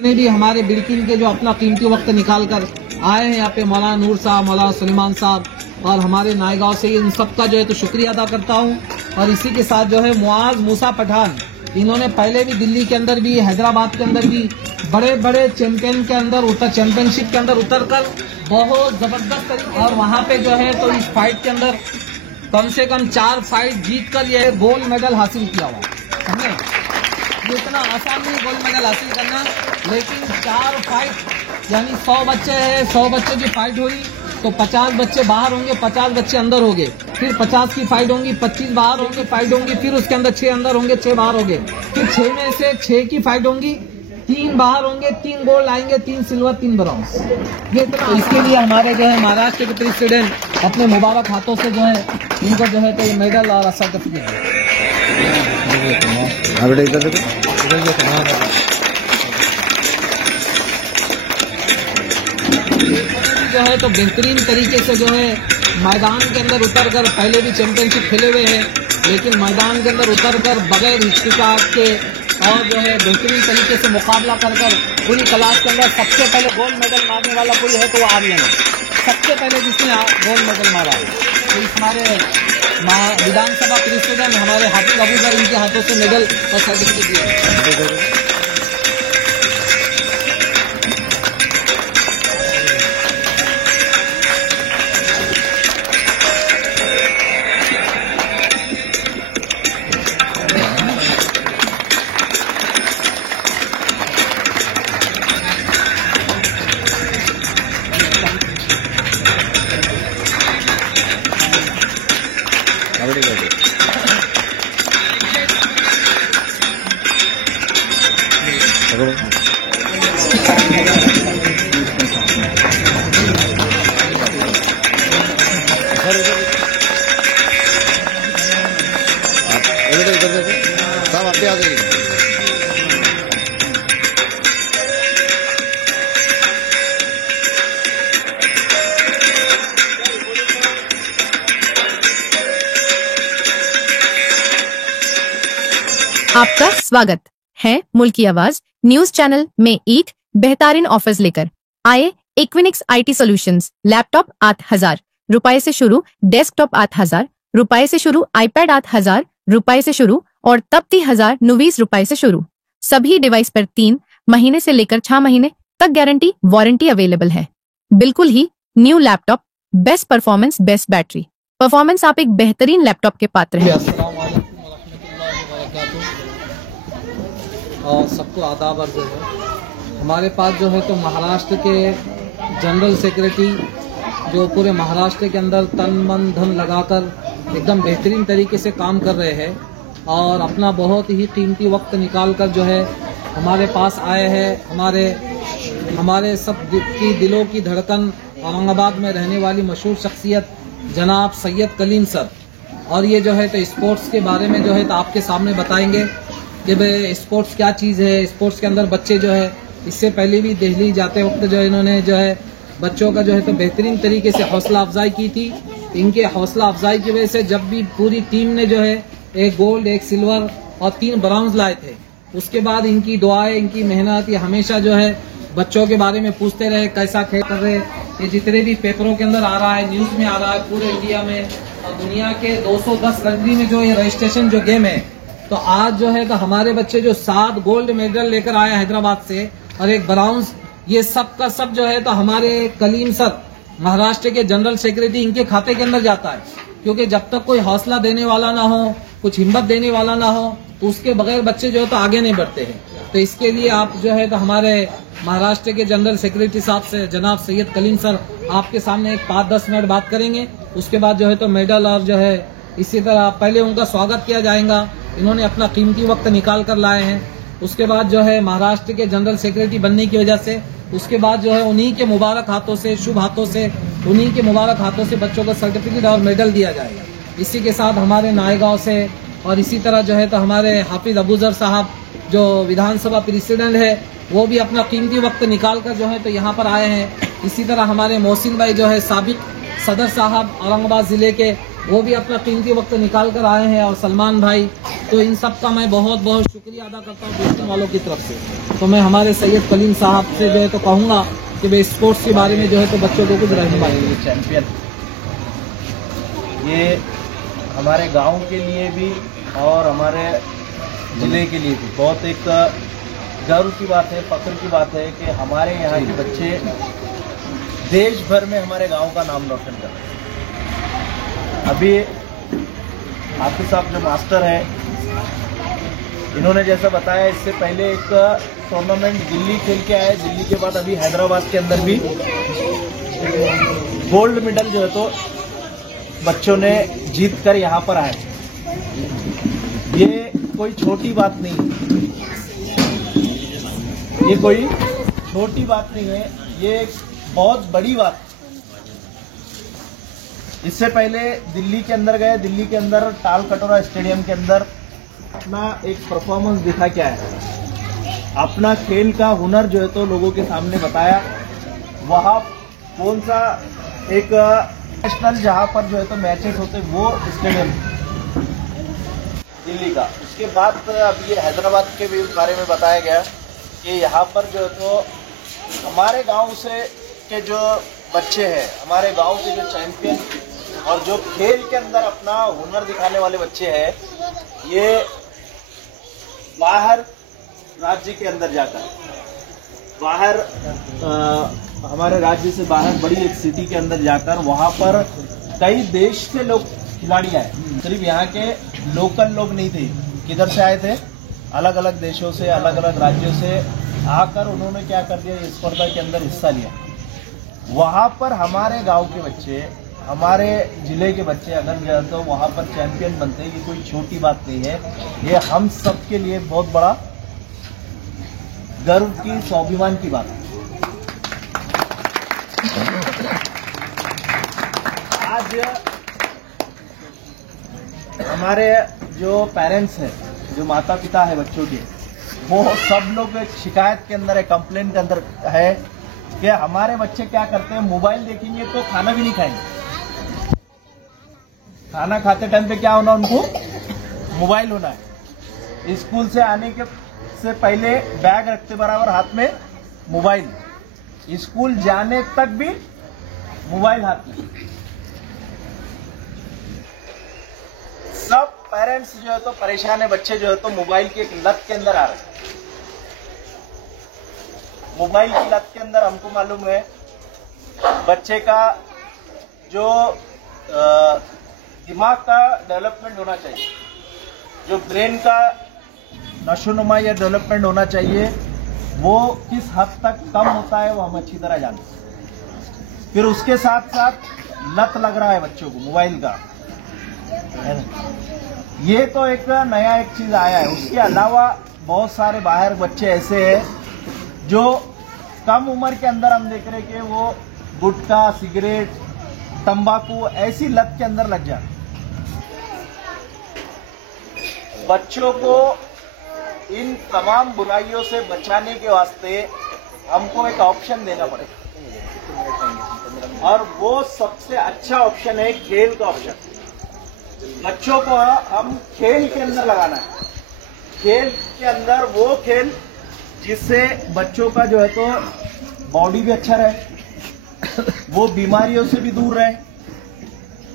ने भी हमारे बिल्किन के जो अपना कीमती वक्त निकाल कर आए हैं यहाँ पे, मौलाना नूर साहब, मौलाना सुलेमान साहब और हमारे नायगांव से, इन सबका जो है तो शुक्रिया अदा करता हूँ। और इसी के साथ जो है मुआज मूसा पठान, इन्होंने पहले भी दिल्ली के अंदर भी, हैदराबाद के अंदर भी बड़े बड़े चैंपियन के अंदर चैंपियनशिप के अंदर उतर कर बहुत जबरदस्त तरीके, और वहाँ पे जो है तो इस फाइट के अंदर कम से कम 4 फाइट जीत कर यह गोल्ड मेडल हासिल किया हुआ। हमने ये इतना आसान नहीं गोल्ड मेडल हासिल करना, लेकिन 4 फाइट यानी 100 बच्चे हैं, 100 बच्चे की फाइट हुई तो 50 बच्चे बाहर होंगे, 50 बच्चे अंदर होंगे, फिर 50 की फाइट होंगी, 25 बाहर होंगे, फाइट होंगी, फिर उसके अंदर 6 अंदर होंगे, 6 बाहर होंगे, फिर 6 में से 6 की फाइट होंगी, 3 बाहर होंगे, 3 गोल्ड आएंगे, 3 सिल्वर, 3 ब्रॉन्ज। ये तो इसके लिए हमारे जो है महाराष्ट्र के प्रेसिडेंट अपने मुबारक हाथों से जो है इनको जो है तो ये मेडल और सर्टिफिकेट जो है तो बेहतरीन तरीके से जो है मैदान के अंदर उतर कर, पहले भी चैंपियनशिप खेले हुए हैं, लेकिन मैदान के अंदर उतर कर बगैर हिचकिचाहट के और जो है बेहतरीन तरीके से मुकाबला कर पूरी क्लास के अंदर सबसे पहले गोल्ड मेडल मारने वाला कोई है तो वो आर्यन है, सबसे पहले जिसने गोल्ड मेडल मारा है। तो इस हमारे विधानसभा प्रेसिडेंट हमारे हाफिज अबूजर, इनके हाथों से मेडल और सर्टिफिकेट दिए। आपका स्वागत है मुल्क की आवाज न्यूज चैनल में एक बेहतरीन ऑफर्स लेकर आए। इक्विनिक्स IT सॉल्यूशंस, लैपटॉप 8,000 रुपए से शुरू, डेस्कटॉप 8,000 रुपए से शुरू, iPad 8,000 रुपए से शुरू और तब 30,090 रुपए से शुरू। सभी डिवाइस पर 3 महीने से लेकर 6 महीने तक गारंटी वारंटी अवेलेबल है। बिल्कुल ही new laptop, best performance, best battery performance, आप एक बेहतरीन लैपटॉप के पात्र हैं। और सबको आदाब अर्ज़ है। हमारे पास जो है तो महाराष्ट्र के जनरल सेक्रेटरी जो पूरे महाराष्ट्र के अंदर तन मन धन लगाकर एकदम बेहतरीन तरीके से काम कर रहे हैं और अपना बहुत ही कीमती वक्त निकाल कर जो है हमारे पास आए हैं। हमारे सब की दिलों की धड़कन औरंगाबाद में रहने वाली मशहूर शख्सियत जनाब सैयद कलीम सर, और ये जो है तो स्पोर्ट्स के बारे में जो है तो आपके सामने बताएंगे कि भाई स्पोर्ट्स क्या चीज़ है। स्पोर्ट्स के अंदर बच्चे जो है, इससे पहले भी दिल्ली जाते वक्त जो इन्होंने जो है बच्चों का जो है तो बेहतरीन तरीके से हौसला अफजाई की थी। इनके हौसला अफजाई की वजह से जब भी पूरी टीम ने जो है 1 गोल्ड, 1 सिल्वर और 3 ब्रॉन्ज लाए थे, उसके बाद इनकी दुआएं, इनकी मेहनत, ये हमेशा जो है बच्चों के बारे में पूछते रहे, कैसा खेल कर रहे। ये जितने भी पेपरों के अंदर आ रहा है, न्यूज़ में आ रहा है, पूरे इंडिया में और दुनिया के 210 कंट्री में जो ये रजिस्ट्रेशन जो गेम है, तो आज जो है तो हमारे बच्चे जो 7 गोल्ड मेडल लेकर आए हैदराबाद से और 1 ब्रॉन्ज, ये सब का सब जो है तो हमारे कलीम सर महाराष्ट्र के जनरल सेक्रेटरी, इनके खाते के अंदर जाता है। क्योंकि जब तक कोई हौसला देने वाला ना हो, कुछ हिम्मत देने वाला ना हो, तो उसके बगैर बच्चे जो है तो आगे नहीं बढ़ते हैं। तो इसके लिए आप जो है तो हमारे महाराष्ट्र के जनरल सेक्रेटरी साहब से जनाब सैयद कलीम सर आपके सामने एक 5-10 मिनट बात करेंगे। उसके बाद जो है तो मेडल और जो है इसी तरह पहले उनका स्वागत किया जाएगा। इन्होंने अपना कीमती वक्त निकाल कर लाए हैं। उसके बाद जो है महाराष्ट्र के जनरल सेक्रेटरी बनने की वजह से उसके बाद जो है उन्हीं के मुबारक हाथों से, शुभ हाथों से, उन्हीं के मुबारक हाथों से बच्चों को सर्टिफिकेट और मेडल दिया जाएगा। इसी के साथ हमारे नायगांव से और इसी तरह जो है तो हमारे हाफिज अबूजर साहब जो विधानसभा प्रेसिडेंट है, वो भी अपना कीमती वक्त निकाल कर जो है तो यहाँ पर आए हैं। इसी तरह हमारे मोहसिन भाई जो है साबिक सदर साहब औरंगाबाद जिले के, वो भी अपना कीमती वक्त निकाल कर आए हैं। और सलमान भाई तो इन सब का मैं बहुत बहुत शुक्रिया अदा करता हूँ बोस्टन वालों की तरफ से। तो मैं हमारे सैयद कलीम साहब से जो है तो कहूँगा कि वे स्पोर्ट्स के बारे में जो है तो बच्चों को कुछ रहनुमाई। चैंपियन ये हमारे गांव के लिए भी और हमारे ज़िले के लिए भी बहुत एक गर्व की बात है, फख्र की बात है कि हमारे यहाँ के बच्चे देश भर में हमारे गांव का नाम रोशन कर रहे हैं। अभी हाफिज साहब जो मास्टर है, इन्होंने जैसा बताया, इससे पहले एक टूर्नामेंट दिल्ली खेल के आए, दिल्ली के बाद अभी हैदराबाद के अंदर भी गोल्ड मेडल जो है तो बच्चों ने जीत कर यहाँ पर आए। ये कोई छोटी बात नहीं है, ये कोई छोटी बात नहीं है, ये एक बहुत बड़ी बात। इससे पहले दिल्ली के अंदर गए, दिल्ली के अंदर टाल कटोरा स्टेडियम के अंदर अपना एक परफॉर्मेंस दिखा के आया, अपना खेल का हुनर जो है तो लोगों के सामने बताया। वहाँ कौन सा एक नेशनल जहाँ पर जो है तो मैचेस होते वो स्टेडियम दिल्ली का। उसके बाद अब ये हैदराबाद के भी बारे में बताया गया कि यहाँ पर जो है तो हमारे गांव से के जो बच्चे हैं, हमारे गांव के जो चैंपियन और जो खेल के अंदर अपना हुनर दिखाने वाले बच्चे हैं, ये बाहर राज्य के अंदर जाकर, बाहर हमारे राज्य से बाहर बड़ी एक सिटी के अंदर जाकर वहां पर कई देश से लोग खिलाड़ी आए। सिर्फ यहाँ के लोकल लोग नहीं थे, किधर से आए थे, अलग अलग देशों से, अलग अलग राज्यों से आकर उन्होंने क्या कर दिया, इस स्पर्धा के अंदर हिस्सा लिया। वहां पर हमारे गांव के बच्चे, हमारे जिले के बच्चे अगर जाए तो वहां पर चैंपियन बनते हैं, ये कोई छोटी बात नहीं है। ये हम सब के लिए बहुत बड़ा गर्व की, स्वाभिमान की बात है। आज हमारे जो पेरेंट्स हैं, जो माता पिता है बच्चों के, वो सब लोग एक शिकायत के अंदर है, कंप्लेंट के अंदर है कि हमारे बच्चे क्या करते हैं, मोबाइल देखेंगे तो खाना भी नहीं खाएंगे। खाना खाते टाइम पे क्या होना, उनको मोबाइल होना है। स्कूल से आने के से पहले बैग रखते बराबर हाथ में मोबाइल, स्कूल जाने तक भी मोबाइल हाथ में। सब पेरेंट्स जो है तो परेशान है, बच्चे जो है तो मोबाइल की एक लत के अंदर आ रहे हैं। मोबाइल की लत के अंदर हमको मालूम है बच्चे का जो दिमाग का डेवलपमेंट होना चाहिए, जो ब्रेन का नशोनुमा या डेवलपमेंट होना चाहिए, वो किस हद तक कम होता है वो हम अच्छी तरह जानते हैं। फिर उसके साथ साथ लत लग रहा है बच्चों को मोबाइल का, है ना। ये तो एक नया एक चीज आया है। उसके अलावा बहुत सारे बाहर बच्चे ऐसे हैं जो कम उम्र के अंदर हम देख रहे हैं कि वो गुटखा, सिगरेट, तंबाकू ऐसी लत के अंदर लग जाए। बच्चों को इन तमाम बुराइयों से बचाने के वास्ते हमको एक ऑप्शन देना पड़ेगा, और वो सबसे अच्छा ऑप्शन है खेल का ऑप्शन। बच्चों को हम खेल के अंदर लगाना है, खेल के अंदर वो खेल जिससे बच्चों का जो है तो बॉडी भी अच्छा रहे, वो बीमारियों से भी दूर रहे,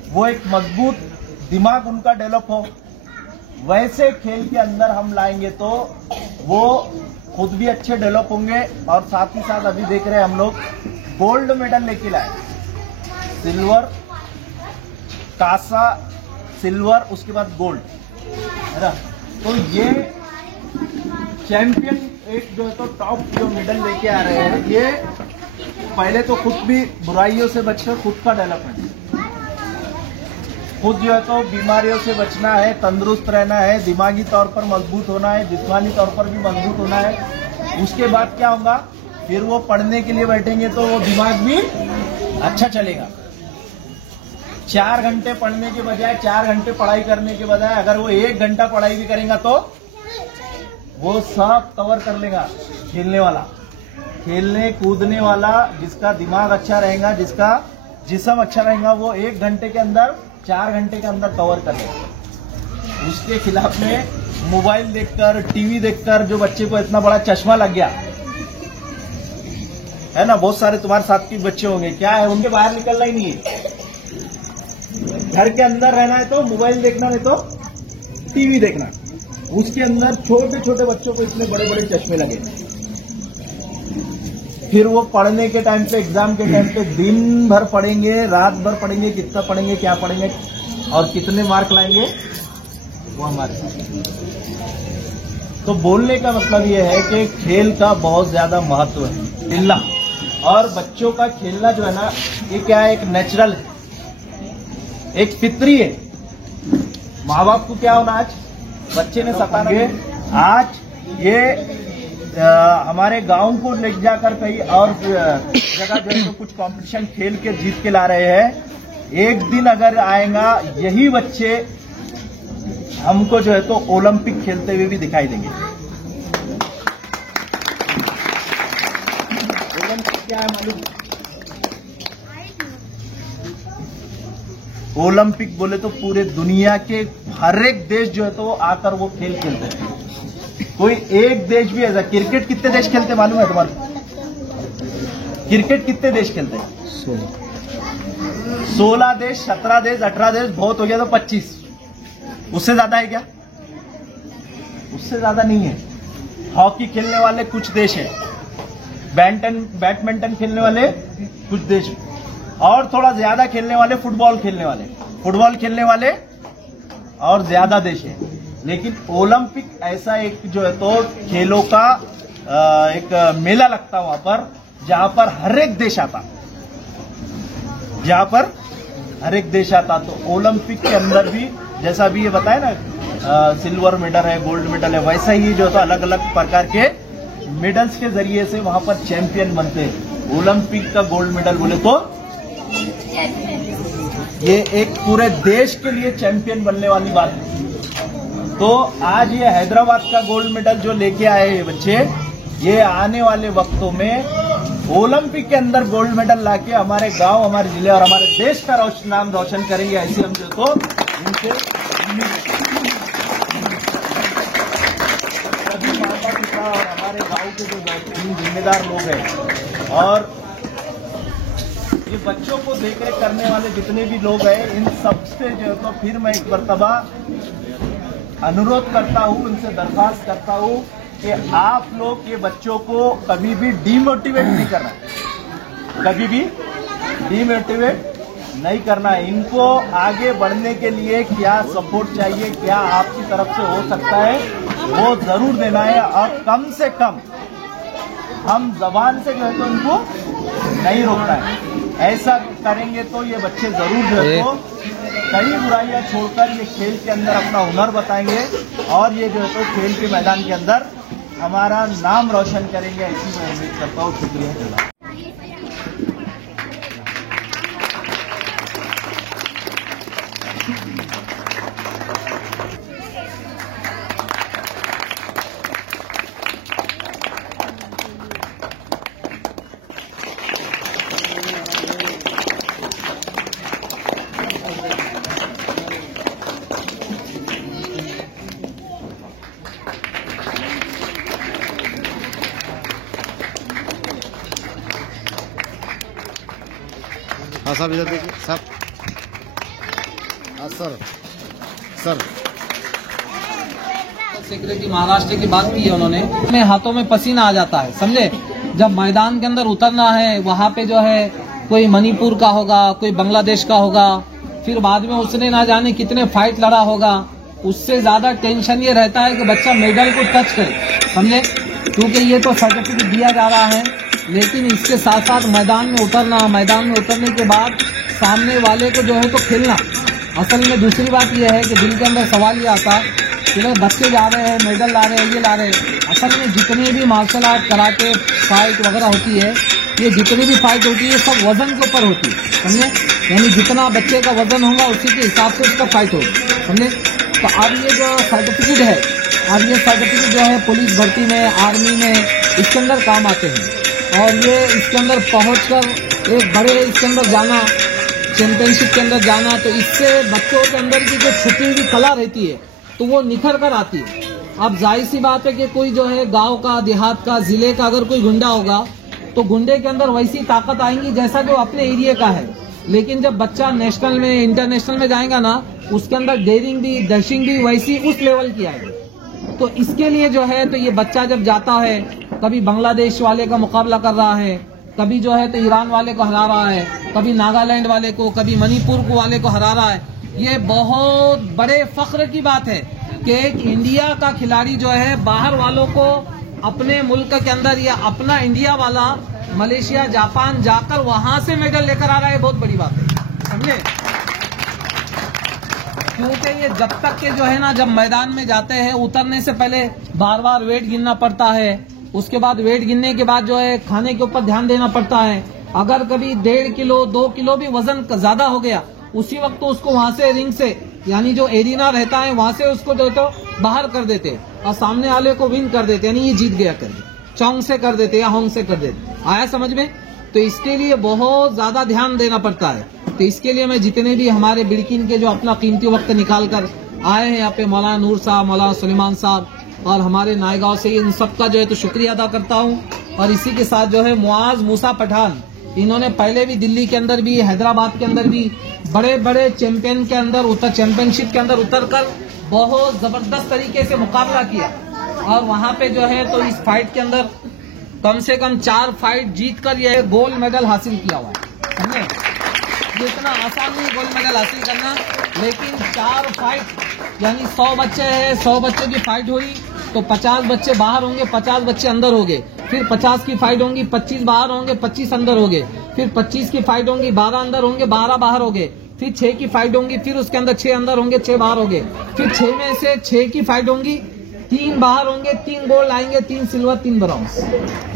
वो एक मजबूत दिमाग उनका डेवलप हो। वैसे खेल के अंदर हम लाएंगे तो वो खुद भी अच्छे डेवलप होंगे, और साथ ही साथ अभी देख रहे हैं हम लोग गोल्ड मेडल लेके लाए, सिल्वर, कांसा, सिल्वर, उसके बाद गोल्ड, है ना। तो ये चैंपियन एक जो है तो टॉप जो मेडल लेके आ रहे हैं, ये पहले तो खुद भी बुराइयों से बचकर खुद का डेवलपमेंट, खुद जो है तो बीमारियों से बचना है, तंदुरुस्त रहना है, दिमागी तौर पर मजबूत होना है, जिस्मानी तौर पर भी मजबूत होना है। उसके बाद क्या होगा, फिर वो पढ़ने के लिए बैठेंगे तो वो दिमाग भी अच्छा चलेगा। 4 घंटे पढ़ने के बजाय, 4 घंटे पढ़ाई करने के बजाय अगर वो 1 घंटा पढ़ाई भी करेगा तो वो सब कवर कर लेगा। खेलने वाला, खेलने कूदने वाला, जिसका दिमाग अच्छा रहेगा, जिसका जिस्म अच्छा रहेगा, वो 1 घंटे के अंदर, 4 घंटे के अंदर कवर कर लेगा। उसके खिलाफ में मोबाइल देखकर, टीवी देखकर जो बच्चे को इतना बड़ा चश्मा लग गया है ना, बहुत सारे तुम्हारे साथ के बच्चे होंगे, क्या है उनके बाहर निकलना ही नहीं है, घर के अंदर रहना है तो मोबाइल देखना, नहीं तो टीवी देखना। उसके अंदर छोटे छोटे बच्चों को इतने बड़े बड़े चश्मे लगे। फिर वो पढ़ने के टाइम पे, एग्जाम के टाइम पे दिन भर पढ़ेंगे, रात भर पढ़ेंगे, कितना पढ़ेंगे, क्या पढ़ेंगे और कितने मार्क लाएंगे वो हमारे साथ। तो बोलने का मतलब ये है कि खेल का बहुत ज्यादा महत्व है, खेलना। और बच्चों का खेलना जो है ना, ये क्या है, एक नेचुरल है, एक फितरी है। माँ बाप को क्या होना, आज बच्चे ने सताना, आज ये हमारे गांव को ले जाकर कहीं और जगह जो है तो कुछ कंपटीशन खेल के जीत के ला रहे हैं। एक दिन अगर आएगा यही बच्चे हमको जो है तो ओलंपिक खेलते हुए भी दिखाई देंगे। ओलंपिक क्या है मालूम? ओलंपिक बोले तो पूरे दुनिया के हर एक देश जो है तो आकर वो खेल खेलते हैं। कोई एक देश भी ऐसा, क्रिकेट कितने देश खेलते मालूम है तुम्हारे? क्रिकेट कितने देश खेलते हैं? 16 देश, 17 देश, 18 देश, बहुत हो गया तो 25। उससे ज्यादा है क्या? उससे ज्यादा नहीं है। हॉकी खेलने वाले कुछ देश है, बैडमिंटन खेलने वाले कुछ देश, और थोड़ा ज्यादा खेलने वाले फुटबॉल खेलने वाले और ज्यादा देश है। लेकिन ओलंपिक ऐसा एक जो है तो खेलों का एक मेला लगता वहां पर, जहां पर हर एक देश आता, तो ओलंपिक के अंदर भी जैसा भी ये बताया ना, सिल्वर मेडल है, गोल्ड मेडल है, वैसा ही जो तो अलग अलग प्रकार के मेडल्स के जरिए से वहां पर चैंपियन बनते हैं। ओलंपिक का गोल्ड मेडल बोले तो ये एक पूरे देश के लिए चैंपियन बनने वाली बात है। तो आज ये हैदराबाद का गोल्ड मेडल जो लेके आए ये बच्चे, ये आने वाले वक्तों में ओलंपिक के अंदर गोल्ड मेडल लाके हमारे गांव, हमारे जिले और हमारे देश का नाम रोशन करेंगे। ऐसे हम जो तो इनसे सभी माता पिता और हमारे गांव के जो जिम्मेदार लोग हैं और ये बच्चों को देखरेख करने वाले जितने भी लोग हैं, इन सबसे जो है तो फिर मैं एक मर्तबा अनुरोध करता हूं, उनसे दरख्वास्त करता हूं कि आप लोग ये बच्चों को कभी भी डीमोटिवेट नहीं करना, कभी भी डीमोटिवेट नहीं करना है। इनको आगे बढ़ने के लिए क्या सपोर्ट चाहिए, क्या आपकी तरफ से हो सकता है, वो जरूर देना है। और कम से कम हम जबान से जो है तो इनको नहीं रोकना है। ऐसा करेंगे तो ये बच्चे जरूर जो है तो कई बुराइयां छोड़कर ये खेल के अंदर अपना हुनर बताएंगे और ये जो है तो खेल के मैदान के अंदर हमारा नाम रोशन करेंगे, ऐसी मैं उम्मीद करता हूँ। शुक्रिया। हाँ साहब, इधर देखिए साहब। हाँ सर, सेक्रेटरी महाराष्ट्र की बात की है उन्होंने, अपने हाथों में पसीना आ जाता है, समझे। जब मैदान के अंदर उतरना है, वहाँ पे जो है कोई मणिपुर का होगा, कोई बांग्लादेश का होगा, फिर बाद में उसने ना जाने कितने फाइट लड़ा होगा। उससे ज्यादा टेंशन ये रहता है कि बच्चा मेडल को टच करे, समझे। क्योंकि ये तो सर्टिफिकेट दिया जा रहा है, लेकिन इसके साथ साथ मैदान में उतरना, मैदान में उतरने के बाद सामने वाले को जो है तो खेलना। असल में दूसरी बात यह है कि दिल के अंदर सवाल ये आता कि भाई बच्चे जा रहे हैं, मेडल ला रहे हैं, ये ला रहे हैं। असल में जितनी भी मार्शल आर्ट, कराटे, फाइट वगैरह होती है, ये जितनी भी फाइट होती है सब वजन के ऊपर होती है, समझे। यानी जितना बच्चे का वजन होगा उसी के हिसाब से उसका फाइट होगी, समझे। तो अब ये जो सर्टिफिकेट है, अब ये सर्टिफिकेट जो है पुलिस भर्ती में, आर्मी में, इसके अंदर काम आते हैं। और ये इसके अंदर पहुंचकर एक बड़े इसके अंदर जाना, चैंपियनशिप के अंदर जाना, तो इससे बच्चों के अंदर की जो छुपी हुई कला रहती है तो वो निखर कर आती है। अब जाहिर सी बात है कि कोई जो है गांव का, देहात का, जिले का अगर कोई गुंडा होगा तो गुंडे के अंदर वैसी ताकत आएंगी जैसा जो अपने एरिया का है। लेकिन जब बच्चा नेशनल में, इंटरनेशनल में जाएगा ना, उसके अंदर डेयरिंग भी, डैशिंग भी वैसी उस लेवल की आएगी। तो इसके लिए जो है तो ये बच्चा जब जाता है, कभी बांग्लादेश वाले का मुकाबला कर रहा है, कभी जो है तो ईरान वाले को हरा रहा है, कभी नागालैंड वाले को, कभी मणिपुर वाले को हरा रहा है। ये बहुत बड़े फख्र की बात है कि एक इंडिया का खिलाड़ी जो है बाहर वालों को अपने मुल्क के अंदर, या अपना इंडिया वाला मलेशिया, जापान जाकर वहां से मेडल लेकर आ रहा है। बहुत बड़ी बात है, समझे? क्योंकि ये जब तक के जो है ना, जब मैदान में जाते हैं उतरने से पहले बार बार वेट गिनना पड़ता है। उसके बाद वेट गिनने के बाद जो है खाने के ऊपर ध्यान देना पड़ता है। अगर कभी 1.5 किलो 2 किलो भी वजन ज्यादा हो गया, उसी वक्त तो उसको वहां से रिंग से, यानी जो एरिना रहता है वहां से उसको जो तो बाहर कर देते और सामने वाले को विन कर देते, यानी ये जीत गया करके चौंग से कर देते या होंग से कर देते। आया समझ में? तो इसके लिए बहुत ज्यादा ध्यान देना पड़ता है। तो इसके लिए मैं जितने भी हमारे बिड़किन के जो अपना कीमती वक्त निकाल कर आए हैं यहाँ पे, मौलाना नूर साहब, मौलाना सुलेमान साहब और हमारे नायगांव से, इन सबका जो है तो शुक्रिया अदा करता हूँ। और इसी के साथ जो है मुआज मूसा पठान, इन्होंने पहले भी दिल्ली के अंदर भी, हैदराबाद के अंदर भी बड़े बड़े चैंपियन के अंदर चैंपियनशिप के अंदर उतर कर बहुत जबरदस्त तरीके से मुकाबला किया। और वहां पे जो है तो इस फाइट के अंदर कम से कम 4 फाइट जीत कर यह गोल्ड मेडल हासिल किया हुआ है। समझे? ये इतना आसान नहीं गोल्ड मेडल हासिल करना, लेकिन 4 फाइट, यानी 100 बच्चे हैं, 100 बच्चों की फाइट हुई तो 50 बच्चे बाहर होंगे, 50 बच्चे अंदर होंगे। फिर 50 की फाइट होंगी, 25 बाहर होंगे, 25 अंदर होंगे। फिर 25 की फाइट होंगी, 12 अंदर होंगे, 12 बाहर होंगे। फिर 6 की फाइट होंगी, फिर उसके अंदर 6 अंदर होंगे, 6 बाहर होंगे। फिर 6 में से 6 की फाइट होंगी, 3 बाहर होंगे, 3 गोल्ड आएंगे, 3 सिल्वर, 3 ब्रॉन्ज।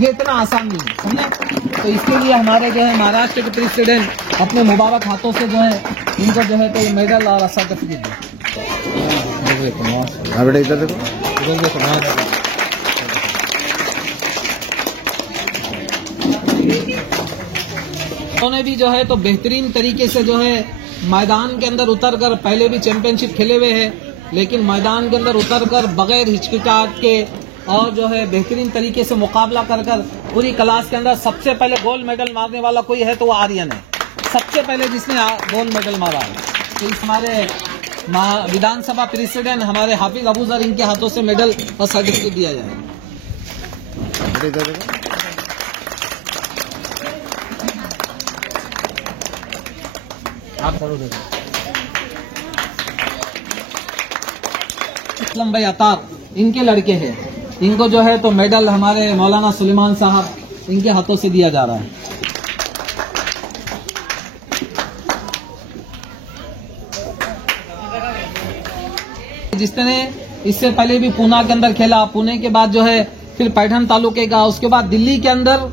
ये इतना आसान नहीं है, समझे? तो इसके लिए हमारे जो है महाराष्ट्र के प्रेसिडेंट अपने मुबारक हाथों से जो है इनको जो है तो ये मेडल और सर्टिफिकेट दे। बेटा इधर देखो। उन्होंने भी जो है तो बेहतरीन तरीके से जो है मैदान के अंदर उतरकर, पहले भी चैंपियनशिप खेले हुए हैं, लेकिन मैदान के अंदर उतरकर बगैर हिचकिचाहट के और जो है बेहतरीन तरीके से मुकाबला कर कर पूरी क्लास के अंदर सबसे पहले गोल्ड मेडल मारने वाला कोई है तो वो आर्यन है, सबसे पहले जिसने गोल्ड मेडल मारा है। तो इस हमारे विधानसभा प्रेसिडेंट हमारे हाफिज अबूजर, इनके हाथों से मेडल और सर्टिफिकेट दिया जाए। असलम भाई अतार, इनके लड़के हैं, इनको जो है तो मेडल हमारे मौलाना सुलेमान साहब, इनके हाथों से दिया जा रहा है। जिसने इससे पहले भी पूना के अंदर खेला, पुणे के बाद जो है फिर पैठन तालुके का, उसके बाद दिल्ली के अंदर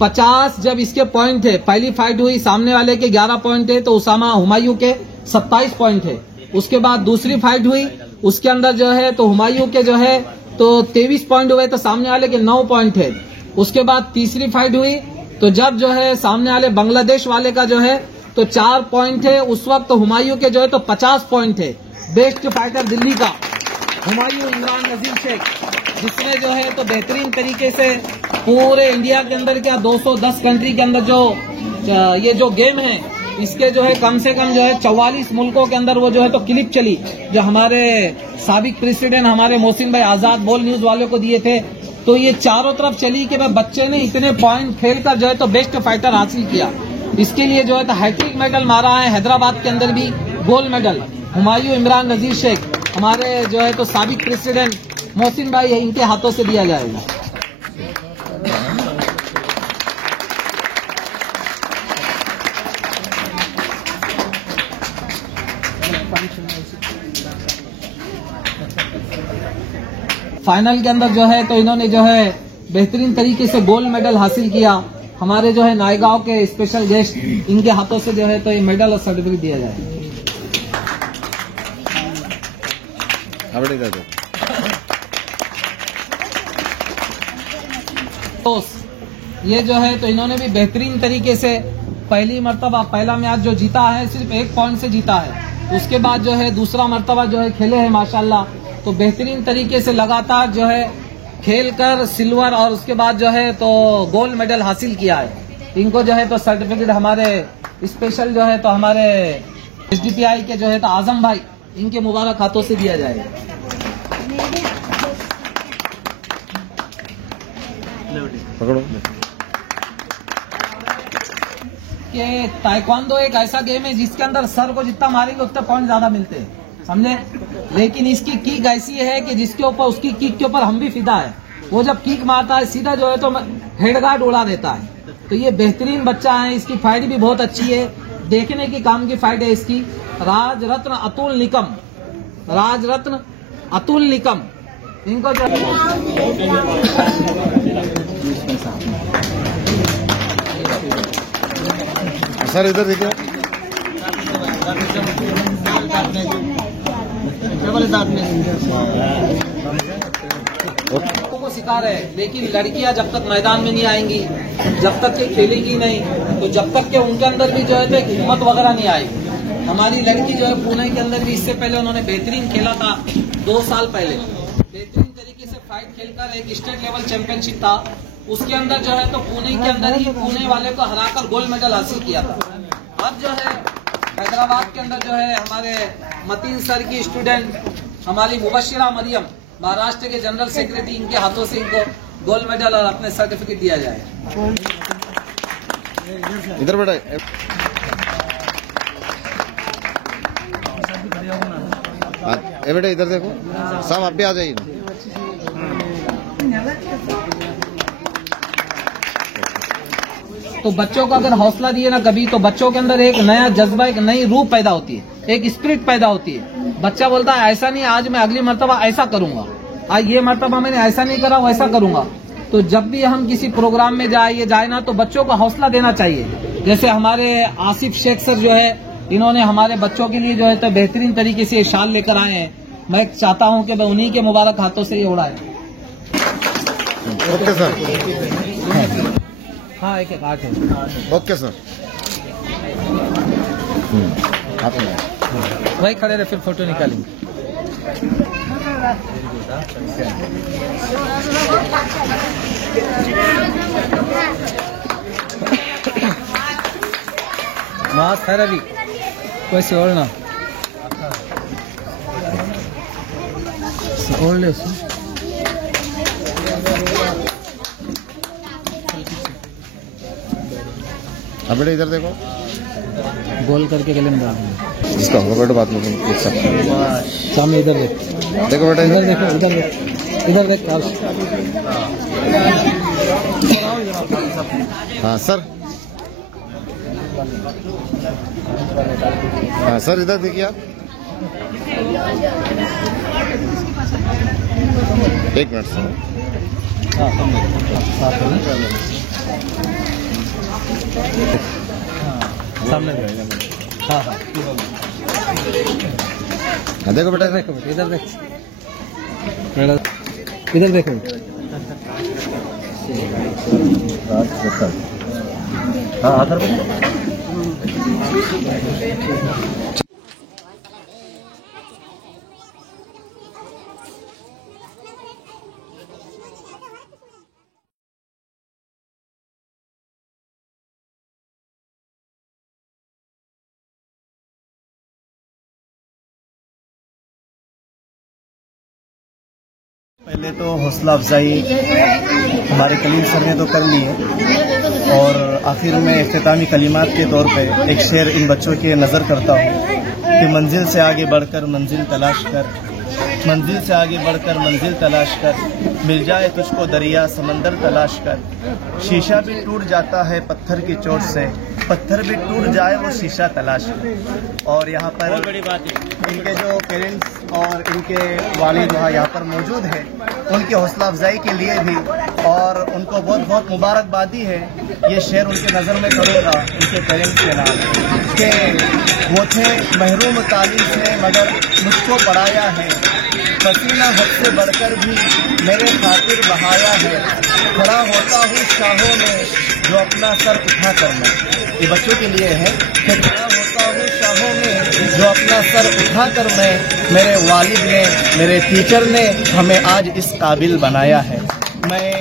50 जब इसके पॉइंट थे, पहली फाइट हुई सामने वाले के 11 पॉइंट थे तो उसामा हुमायूं के 27 पॉइंट थे। उसके बाद दूसरी फाइट हुई, उसके अंदर जो है तो हुमायूं के जो है तो 23 पॉइंट हुए तो सामने वाले के 9 पॉइंट थे। उसके बाद तीसरी फाइट हुई तो जब जो है सामने वाले बांग्लादेश वाले का जो है तो 4 पॉइंट थे, उस वक्त तो हुमायूं के जो है तो 50 पॉइंट थे। बेस्ट फाइटर दिल्ली का हुमायूं इमरान नजीर शेख, जिसने जो है तो बेहतरीन तरीके से पूरे इंडिया के अंदर क्या 210 कंट्री के अंदर जो ये जो गेम है इसके जो है कम से कम जो है 44 मुल्कों के अंदर वो जो है तो क्लिप चली, जो हमारे साबिक प्रेसिडेंट हमारे मोहसिन भाई आजाद बोल न्यूज वाले को दिए थे। तो ये चारों तरफ चली कि भाई बच्चे ने इतने पॉइंट खेलकर जो है तो बेस्ट फाइटर हासिल किया। इसके लिए जो है तो हैट्रिक मेडल मारा है, हैदराबाद के अंदर भी गोल्ड मेडल हुमायूं इमरान नजीर शेख हमारे जो है तो साबिक प्रेसिडेंट मोहसिन भाई है, इनके हाथों से दिया जाएगा। फाइनल के अंदर जो है तो इन्होंने जो है बेहतरीन तरीके से गोल्ड मेडल हासिल किया। हमारे जो है नायगांव के स्पेशल गेस्ट, इनके हाथों से जो है तो ये मेडल और सर्टिफिकेट दिया जाए। तो ये जो है तो इन्होंने भी बेहतरीन तरीके से पहली मर्तबा पहला मैच जो जीता है सिर्फ 1 पॉइंट से जीता है। उसके बाद जो है दूसरा मर्तबा जो है खेले हैं माशाल्लाह। तो बेहतरीन तरीके से लगातार जो है खेल कर सिल्वर और उसके बाद जो है तो गोल्ड मेडल हासिल किया है। इनको जो है तो सर्टिफिकेट हमारे स्पेशल जो है तो हमारे SDPI के जो है तो आजम भाई इनके मुबारक हाथों से दिया जाएगा। पकड़ो। कि ताइक्वांडो एक ऐसा गेम है जिसके अंदर सर को जितना मारेंगे उतने पॉइंट ज्यादा मिलते हैं, समझे। लेकिन इसकी किक ऐसी है कि जिसके ऊपर उसकी किक के ऊपर हम भी फिदा है। वो जब किक मारता है सीधा जो है तो हेडगार्ड उड़ा देता है। तो ये बेहतरीन बच्चा है, इसकी फाइट भी बहुत अच्छी है, देखने की काम की फाइट है इसकी। राजरत्न अतुल निकम, राजरत्न अतुल निकम इनको जो सर इधर देखिए। को सिखा रहे हैं, लेकिन लड़कियां जब तक मैदान में नहीं आएंगी, जब तक के खेलेंगी नहीं, तो जब तक के उनके अंदर भी जो है तो एक हिम्मत वगैरह नहीं आएगी। हमारी लड़की जो है पुणे के अंदर भी इससे पहले उन्होंने बेहतरीन खेला था, 2 साल पहले बेहतरीन तरीके से फाइट खेलकर एक स्टेट लेवल चैंपियनशिप था, उसके अंदर जो है तो पुणे के अंदर ही पुणे वाले को हराकर गोल्ड मेडल हासिल किया था। अब जो है हैदराबाद के अंदर जो है हमारे मतीन सर की स्टूडेंट हमारी मुबशिरा मरियम, महाराष्ट्र के जनरल सेक्रेटरी, इनके हाथों से इनको गोल्ड मेडल और अपने सर्टिफिकेट दिया जाए। इधर बेटा। बेटा इधर देखो, साहब आप भी आ जाइए। तो बच्चों को अगर हौसला दिए ना कभी, तो बच्चों के अंदर एक नया जज्बा, एक नई रूह पैदा होती है, एक स्पिरिट पैदा होती है। बच्चा बोलता है ऐसा नहीं, आज मैं अगली मर्तबा ऐसा करूंगा, आज ये मर्तबा मैंने ऐसा नहीं करा वैसा करूंगा। तो जब भी हम किसी प्रोग्राम में जाए ना, तो बच्चों को हौसला देना चाहिए। जैसे हमारे आसिफ शेख सर जो है, इन्होंने हमारे बच्चों के लिए जो है तो बेहतरीन तरीके से शाल लेकर आए हैं। मैं चाहता हूं कि मैं उन्हीं के मुबारक हाथों से ये उड़ाए। Okay sir. हाँ, एक 8 है। Okay sir. वही खड़े रहे, फिर फोटो निकालेंगे। मास्क है रवि, वैसे ओढ़ना, ओढ़ ले उसको। अब बेटा इधर देखो, गोल करके गले में डाल देंगे। इसका होगा बेटा बात में देख सकते हैं। सामने इधर देख, देखो बेटा इधर देखो, इधर देख, इधर देख। हाँ सर, हाँ सर इधर देखिए आप। 1 मिनट सर। सामने हाँ हाँ, देखो बेटा, देखो इधर देख, इधर देखो। हाँ आधार पहले तो हौसला अफजाई हमारे कलीम सर ने तो कर ली है, और आखिर में इख्तितामी कलिमात के तौर पे एक शेर इन बच्चों की नज़र करता हूँ कि मंजिल से आगे बढ़कर मंजिल तलाश कर, मंजिल से आगे बढ़कर मंजिल तलाश कर, मिल जाए तुझको दरिया समंदर तलाश कर, शीशा भी टूट जाता है पत्थर की चोट से, पत्थर भी टूट जाए वो शीशा तलाश कर। और यहाँ पर बड़ी बात है, इनके जो पेरेंट्स और इनके वालिद वहाँ यहाँ पर मौजूद है, उनकी हौसला अफजाई के लिए भी और उनको बहुत बहुत मुबारकबादी है। ये शेर उनके नज़र में करूँगा उनके पेरेंट्स के नाम कि वो थे महरूम तालीम से मगर मुझको पढ़ाया है, पसीना हद से बढ़कर भी मेरे खातिर बहाया है, खड़ा होता हूँ शाहों में जो अपना सर उठा कर मैं। ये बच्चों के लिए है कि खड़ा होता हूँ शाहों में जो अपना सर उठा कर मैं, मेरे वालिद ने, मेरे टीचर ने हमें आज इस काबिल बनाया है। मैं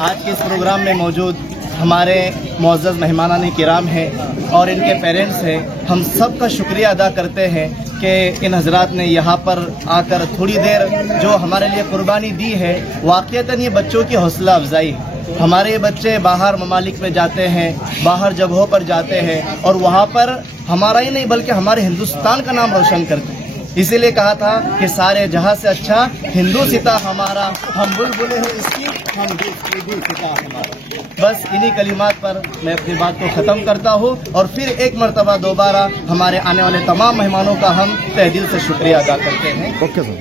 आज के इस प्रोग्राम में मौजूद हमारे मुअज़्ज़ज़ मेहमानान किराम हैं और इनके पेरेंट्स हैं, हम सब का शुक्रिया अदा करते हैं कि इन हजरात ने यहाँ पर आकर थोड़ी देर जो हमारे लिए कुर्बानी दी है। वाक़ईतन ये बच्चों की हौसला अफजाई है। हमारे ये बच्चे बाहर ममालिक में जाते हैं, बाहर जगहों पर जाते हैं और वहाँ पर हमारा ही नहीं बल्कि हमारे हिंदुस्तान का नाम रोशन करते हैं। इसीलिए कहा था कि सारे जहां से अच्छा हिंदू सिता हमारा, हम बुलबुलें हैं इसकी, हम दिल सिता हमारा। बस इन्हीं कलिमात पर मैं अपनी बात को ख़त्म करता हूँ और फिर एक मरतबा दोबारा हमारे आने वाले तमाम मेहमानों का हम तहे दिल से शुक्रिया अदा करते हैं। ओके सर,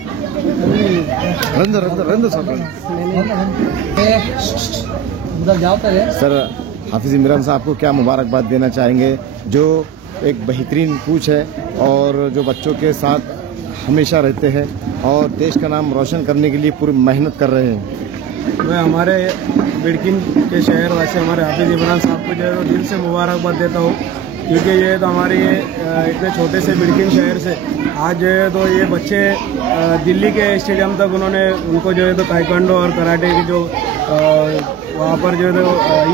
उधर जाओ पहले। सर हाफिज इमरान साहब को क्या मुबारकबाद देना चाहेंगे, जो एक बेहतरीन कोच है और जो बच्चों के साथ हमेशा रहते हैं और देश का नाम रोशन करने के लिए पूरी मेहनत कर रहे हैं। मैं हमारे बिड़किन के शहर वासी हमारे हाफिज इमरान साहब को जो है दिल से मुबारकबाद देता हूँ, क्योंकि ये तो हमारे इतने छोटे से बिड़किन शहर से आज जो है तो ये बच्चे दिल्ली के स्टेडियम तक उन्होंने उनको जो है तो ताइक्वांडो और कराटे की जो वहाँ पर जो है तो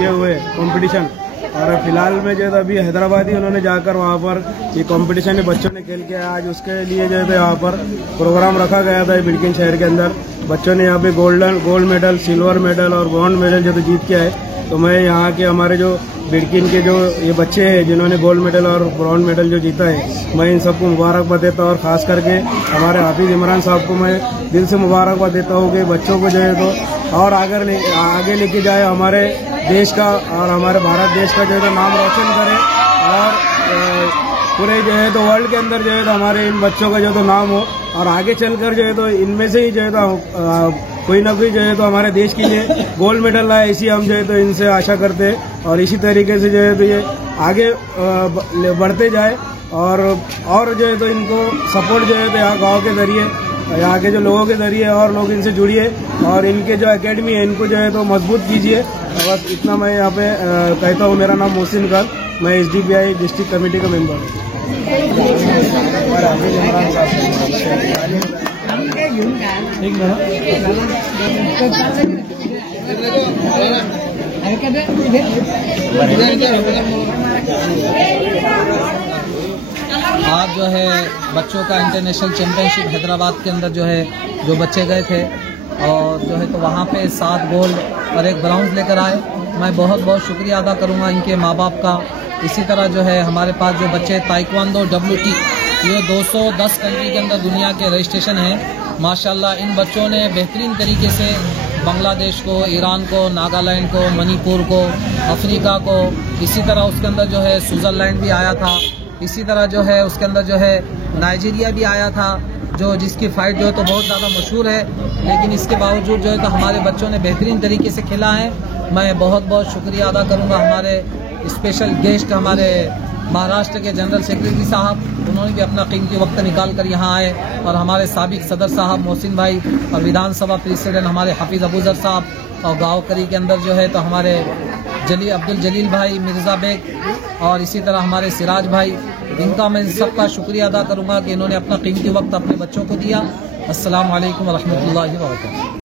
ये हुए कंपटीशन, और फिलहाल में जो है अभी हैदराबाद ही उन्होंने जाकर वहाँ पर ये कंपटीशन बच्चों ने खेल के आज उसके लिए जो है यहाँ पर प्रोग्राम रखा गया था बिड़किन शहर के अंदर। बच्चों ने यहाँ पे गोल्ड मेडल, सिल्वर मेडल और ब्रॉन्ज मेडल जो तो जीत के आए। तो मैं यहाँ के हमारे जो बिड़किन के जो ये बच्चे हैं जिन्होंने गोल्ड मेडल और ब्रॉन्ज मेडल जो जीता है, मैं इन सबको मुबारकबाद देता हूँ और ख़ास करके हमारे हाफिज इमरान साहब को मैं दिल से मुबारकबाद देता हूँ कि बच्चों को जो है तो और आगे लेके जाए, हमारे देश का और हमारे भारत देश का जो है तो नाम रोशन करे और पूरे जो है तो वर्ल्ड के अंदर जो है तो हमारे इन बच्चों का जो तो नाम हो और आगे चलकर जो है तो इनमें से ही जो है तो कोई ना कोई जो है तो हमारे देश के लिए गोल्ड मेडल लाए, इसी हम जो है तो इनसे आशा करते हैं और इसी तरीके से जो है तो ये आगे बढ़ते जाए और जो है तो इनको सपोर्ट जो है तो यहाँ गाँव के जरिए, यहाँ के जो लोगों के जरिए और लोग इनसे जुड़िए और इनके जो एकेडमी है इनको जो है तो मजबूत कीजिए। बस इतना मैं यहाँ पे कहता हूँ। मेरा नाम मोहसिन खान, मैं SDPI डिस्ट्रिक्ट कमेटी का मेंबर हूँ। आज जो है बच्चों का इंटरनेशनल चैंपियनशिप हैदराबाद के अंदर जो बच्चे गए थे और जो है तो वहाँ पे 7 गोल्ड और 1 ब्राउन्ज लेकर आए। मैं बहुत बहुत शुक्रिया अदा करूँगा इनके माँ बाप का। इसी तरह जो है हमारे पास जो बच्चे ताइक्वांडो WT ये 210 कंट्री के अंदर दुनिया के रजिस्ट्रेशन हैं। माशाल्लाह इन बच्चों ने बेहतरीन तरीके से बांग्लादेश को, ईरान को, नागालैंड को, मणिपुर को, अफ्रीका को, इसी तरह उसके अंदर जो है स्विट्ज़रलैंड भी आया था, इसी तरह जो है उसके अंदर जो है नाइजीरिया भी आया था, जो जिसकी फाइट जो है तो बहुत ज़्यादा मशहूर है। लेकिन इसके बावजूद जो है तो हमारे बच्चों ने बेहतरीन तरीके से खेला है। मैं बहुत बहुत शुक्रिया अदा करूँगा हमारे स्पेशल गेस्ट हमारे महाराष्ट्र के जनरल सेक्रेटरी साहब, उन्होंने भी अपना कीमती वक्त निकाल कर यहाँ आए, और हमारे साबिक सदर साहब मोहसिन भाई और विधानसभा प्रेसिडेंट हमारे हाफिज अबूजर साहब, और गाँव करी के अंदर जो है तो हमारे अब्दुल जलील भाई, मिर्ज़ा बेग और इसी तरह हमारे सिराज भाई, इनका मैं सबका शुक्रिया अदा करूँगा कि इन्होंने अपना कीमती वक्त अपने बच्चों को दिया। अस्सलाम वालेकुम व रहमतुल्लाहि व बरकातहू।